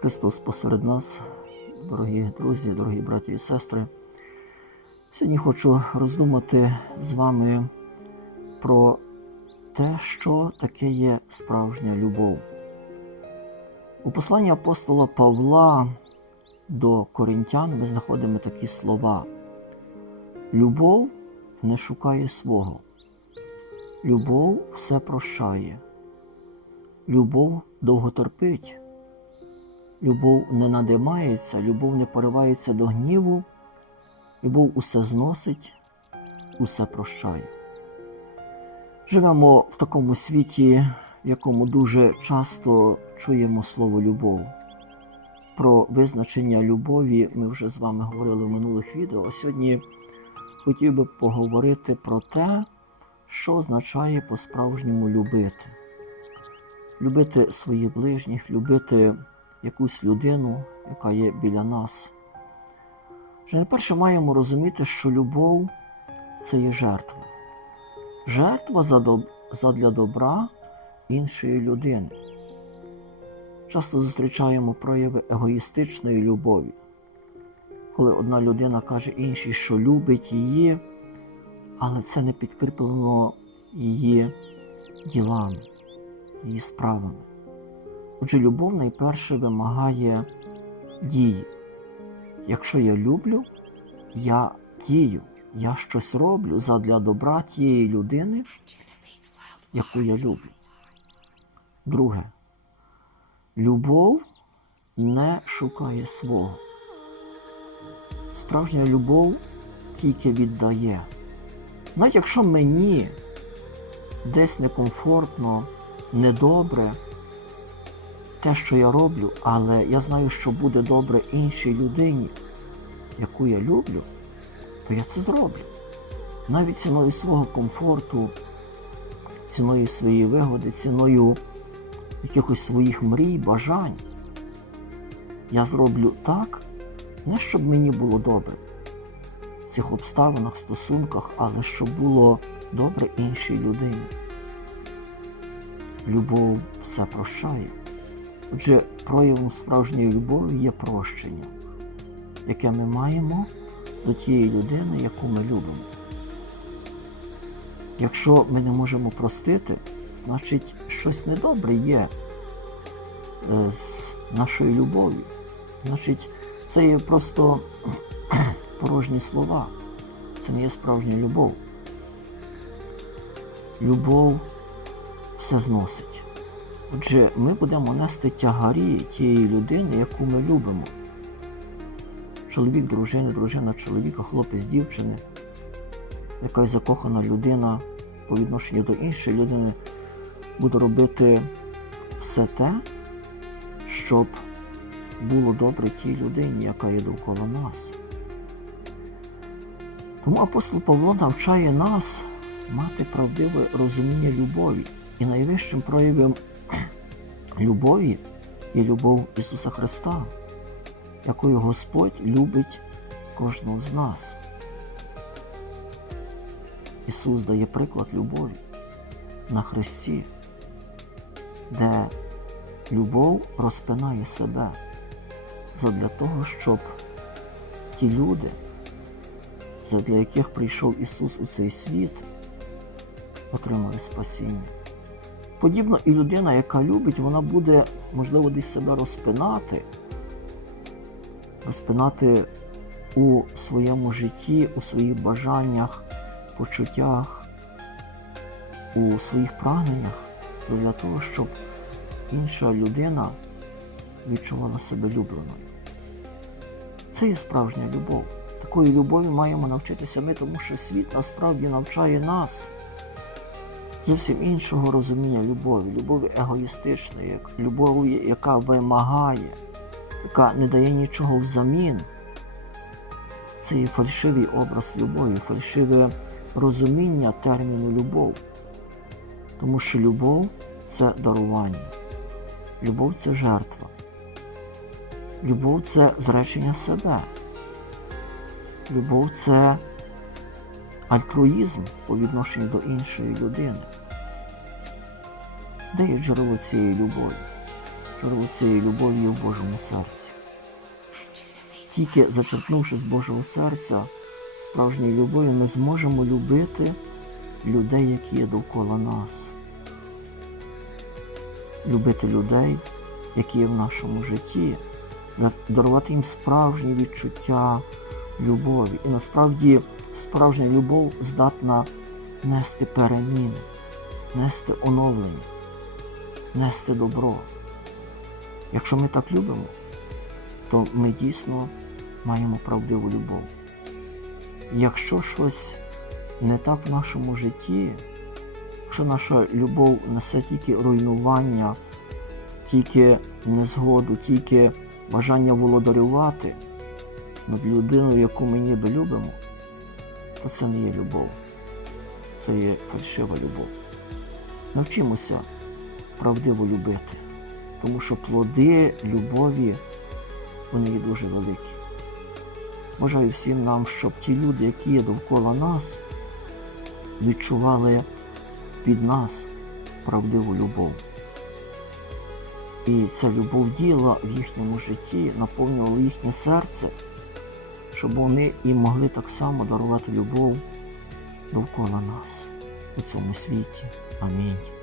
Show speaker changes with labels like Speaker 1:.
Speaker 1: Христос посеред нас, дорогі друзі, дорогі браті і сестри. Сьогодні хочу роздумати з вами про те, що таке є справжня любов. У посланні апостола Павла до коринтян ми знаходимо такі слова: Любов не шукає свого, любов все прощає, любов довго терпить. Любов не надимається, любов не поривається до гніву, любов усе зносить, усе прощає. Живемо в такому світі, в якому дуже часто чуємо слово любов. Про визначення любові ми вже з вами говорили в минулих відео. А сьогодні хотів би поговорити про те, що означає по-справжньому любити. Любити своїх ближніх, любити якусь людину, яка є біля нас. Вже найперше маємо розуміти, що любов це є жертва. Жертва задля добра іншої людини. Часто зустрічаємо прояви егоїстичної любові, коли одна людина каже іншій, що любить її, але це не підкріплено її ділами, її справами. Отже, любов найперше вимагає дії. Якщо я люблю, я дію, я щось роблю задля добра тієї людини, яку я люблю. Друге, любов не шукає свого. Справжня любов тільки віддає. Навіть якщо мені десь некомфортно, недобре, те, що я роблю, але я знаю, що буде добре іншій людині, яку я люблю, то я це зроблю. Навіть ціною свого комфорту, ціною своєї вигоди, ціною якихось своїх мрій, бажань. Я зроблю так, не щоб мені було добре в цих обставинах, стосунках, але щоб було добре іншій людині. Любов все прощає. Отже, проявом справжньої любові є прощення, яке ми маємо до тієї людини, яку ми любимо. Якщо ми не можемо простити, значить щось недобре є е, з нашою любов'ю. Значить, це є просто порожні слова. Це не є справжня любов. Любов все зносить. Отже, ми будемо нести тягарі тієї людини, яку ми любимо. Чоловік, дружина, дружина, чоловіка, хлопець, дівчини, якась закохана людина по відношенню до іншої людини буде робити все те, щоб було добре тій людині, яка є довкола нас. Тому апостол Павло навчає нас мати правдиве розуміння любові і найвищим проявом любові є любов Ісуса Христа, якою Господь любить кожного з нас. Ісус дає приклад любові на Христі, де любов розпинає себе задля того, щоб ті люди, задля яких прийшов Ісус у цей світ, отримали спасіння. Подібно і людина, яка любить, вона буде, можливо, десь себе розпинати, розпинати у своєму житті, у своїх бажаннях, почуттях, у своїх прагненнях для того, щоб інша людина відчувала себе любленою. Це є справжня любов. Такої любові маємо навчитися ми, тому що світ насправді навчає нас зовсім іншого розуміння любові, любові егоїстичної, любові, яка вимагає, яка не дає нічого взамін. Це є фальшивий образ любові, фальшиве розуміння терміну любов. Тому що любов це дарування, любов це жертва, любов це зречення себе, любов це альтруїзм по відношенню до іншої людини. Де є джерело цієї любові? живуть цією любов'ю в Божому серці. Тільки зачерпнувши з Божого серця справжньої любові, ми зможемо любити людей, які є довкола нас. Любити людей, які є в нашому житті, дарувати їм справжні відчуття любові. І насправді справжня любов здатна нести переміни, нести оновлення, нести добро. Якщо ми так любимо, то ми дійсно маємо правдиву любов. Якщо щось не так в нашому житті, якщо наша любов несе тільки руйнування, тільки незгоду, тільки бажання володарювати над людиною, яку ми ніби любимо, це не є любов, це є фальшива любов. Навчимося правдиво любити, тому що плоди любові вони є дуже великі. Бажаю всім нам, щоб ті люди, які є довкола нас, відчували від нас правдиву любов. І ця любов діла в їхньому житті, наповнювала їхнє серце, щоб вони і могли так само дарувати любов довкола нас у цьому світі. Амінь.